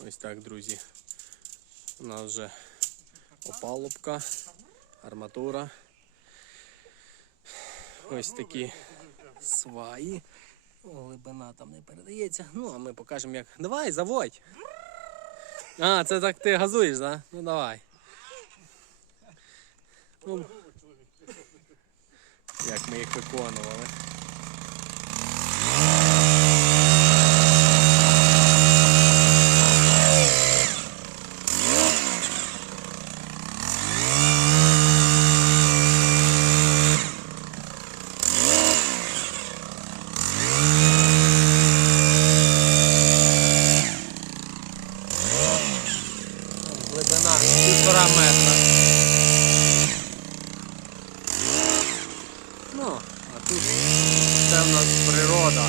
Ось так, друзі. У нас вже опалубка, арматура. Ось такі сваї. Глибина там не передається. Ну, а ми покажемо як. Давай, заводь. А, це так ти газуєш, да? Ну давай. Ну, як ми їх виконували. півтора метра. Ну, а тут це в нас природа.